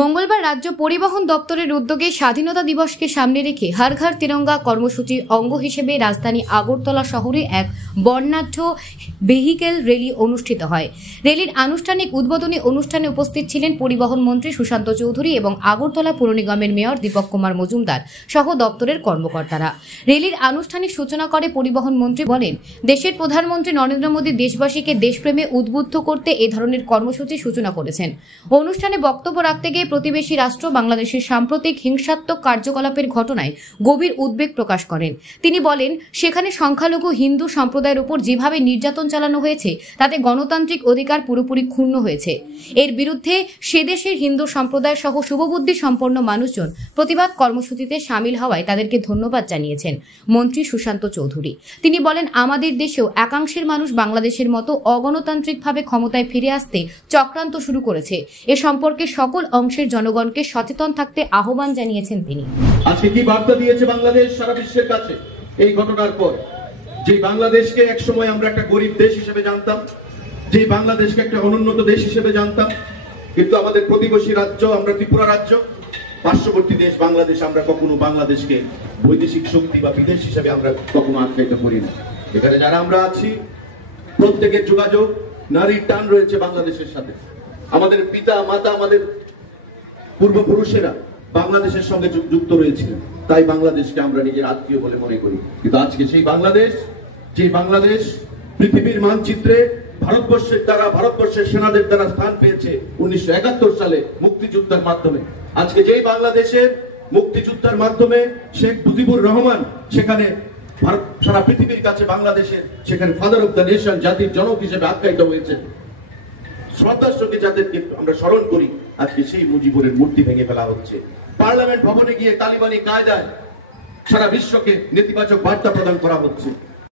মঙ্গলবার রাজ্য পরিবহন দপ্তরের উদ্যোগে স্বাধীনতা দিবসকে সামনে রেখে হর ঘর তিরঙ্গা কর্মসূচির অঙ্গ হিসেবে রাজধানী আগরতলা শহরে এক বর্ণাঢ্য ভেহিকেল র্যালি অনুষ্ঠিত হয়। র্যালির আনুষ্ঠানিক উদ্বোধনী অনুষ্ঠানে উপস্থিত ছিলেন পরিবহন মন্ত্রী সুশান্ত চৌধুরী এবং আগরতলা পৌর নিগমের মেয়র দীপক কুমার মজুমদার সহ দপ্তরের কর্মকর্তারা। র্যালির আনুষ্ঠানিক সূচনা করে পরিবহন মন্ত্রী বলেন, দেশের প্রধানমন্ত্রী নরেন্দ্র মোদী দেশবাসীকে দেশপ্রেমে উদ্বুদ্ধ করতে এ ধরনের কর্মসূচি সূচনা করেছেন। অনুষ্ঠানে বক্তব্য রাখতে গিয়ে প্রতিবেশী রাষ্ট্র বাংলাদেশের সাম্প্রতিক হিংসাত্মক কার্যকলাপের ঘটনায় গভীর উদ্বেগ প্রকাশ করেন। তিনি বলেন, সেখানে সংখ্যালঘু হিন্দু সম্প্রদায়ের উপর যেভাবে নির্যাতন চালানো হয়েছে তাতে গণতান্ত্রিক অধিকার পুরোপুরি ক্ষুণ্ণ হয়েছে। এর বিরুদ্ধে সে দেশের হিন্দু সম্প্রদায় সহ শুভবুদ্ধি সম্পন্ন মানুষজন প্রতিবাদ কর্মসূচিতে সামিল হওয়ায় তাদেরকে ধন্যবাদ জানিয়েছেন মন্ত্রী সুশান্ত চৌধুরী। তিনি বলেন, আমাদের দেশেও একাংশের মানুষ বাংলাদেশের মতো অগণতান্ত্রিকভাবে ক্ষমতায় ফিরে আসতে চক্রান্ত শুরু করেছে। এ সম্পর্কে সকল অংশের জনগণকে সচেতন থাকতে আহ্বান জানিয়েছেন তিনি। আজকে কি বার্তা দিয়েছে বাংলাদেশ সারা বিশ্বের কাছে এই ঘটনার পর? যে বাংলাদেশকে একসময় আমরা একটা গরিব দেশ হিসেবে জানতাম, যে বাংলাদেশকে একটা অনুন্নত দেশ হিসেবে জানতাম, কিন্তু আমাদের প্রতিবেশী রাজ্য আমরা ত্রিপুরা রাজ্য, পার্শ্ববর্তী দেশ বাংলাদেশ, আমরা কখনো বাংলাদেশকে বৈদেশিক শক্তি বা বিদেশ হিসেবে আমরা কখনো আখ্যায়িত করি না। এখানে যারা আমরা আছি প্রত্যেকের যোগাযোগ, নারীর টান রয়েছে বাংলাদেশের সাথে। আমাদের পিতা মাতা, আমাদের পূর্বপুরুষেরা বাংলাদেশের সঙ্গে যুক্ত রয়েছিলেন, তাই বাংলাদেশকে আমরা নিজের আত্মীয় বলে মনে করি। কিন্তু আজকে সেই বাংলাদেশ, যে বাংলাদেশ পৃথিবীর মানচিত্রে ভারতবর্ষের সেনাদের দ্বারা স্থান পেয়েছে 1971 সালে মুক্তিযুদ্ধের মাধ্যমে, আজকে যেই বাংলাদেশের মুক্তিযুদ্ধের মাধ্যমে শেখ মুজিবুর রহমান সেখানে সারা পৃথিবীর কাছে বাংলাদেশের সেখানে ফাদার অফ দ্য নেশন, জাতির জনক হিসেবে আখ্যায়িত হয়েছে, শ্রদ্ধার সঙ্গে যাদেরকে আমরা স্মরণ করি, আজকে সেই মুজিবুরের মূর্তি ভেঙে ফেলা হচ্ছে। পার্লামেন্ট ভবনে গিয়ে তালিবানি কায়দায় সারা বিশ্বকে নেতিবাচক বার্তা প্রদান করা হচ্ছে।